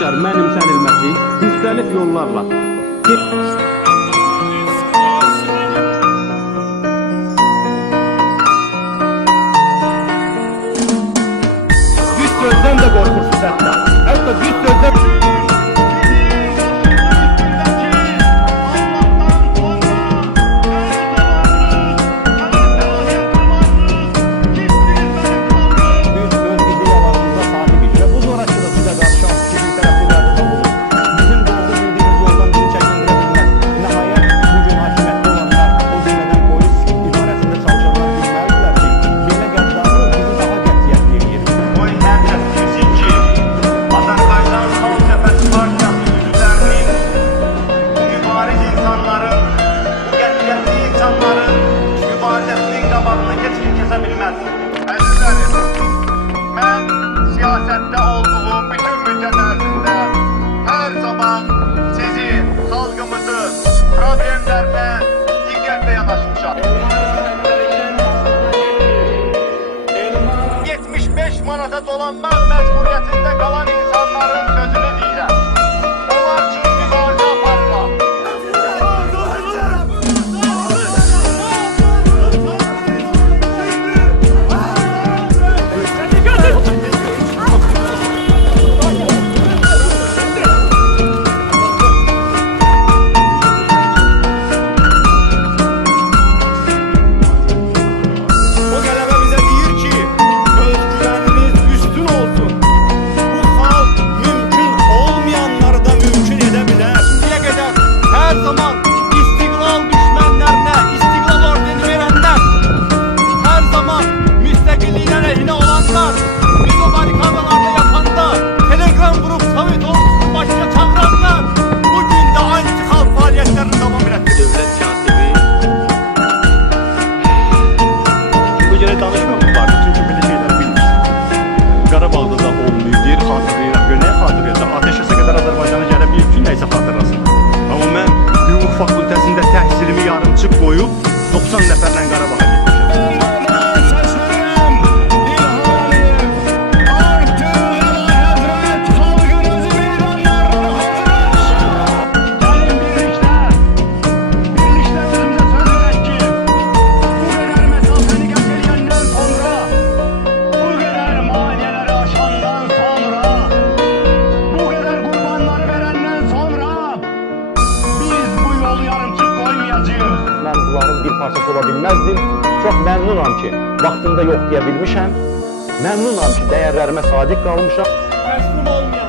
yaşar mənimsənilməsi müxtəlif yollarla. Düz sözdən də qorxursunuz hətta. Hətta düz sözdən... Ben siyasette olduğum bütün müddet ərzində her zaman sizin, halkımızın problemlerine diqqətlə yanaşmışam. 75 manata dolanmaq məcburiyyətində qalan insanların sözünü deyirəm. Onlar üçün mübarizə aparıram. Qarabağda da olmuyor, geri xatırlayıram, görünəyə xatırlayacaq. Ateşəsə qədər Azərbaycanı gəlib bir gün nəysə xatırlasın. Amma mən hüquq fakültəsində təhsilimi yarımçıq qoyub 90 nəfərlə Qarabağa getmişəm. Mən bunların bir parçası ola bilməzdim. Çox məmnunam ki, vaxtında yox deyə bilmişəm. Məmnunam ki, dəyərlərimə sadiq qalmışam. Təslim olmayacağım.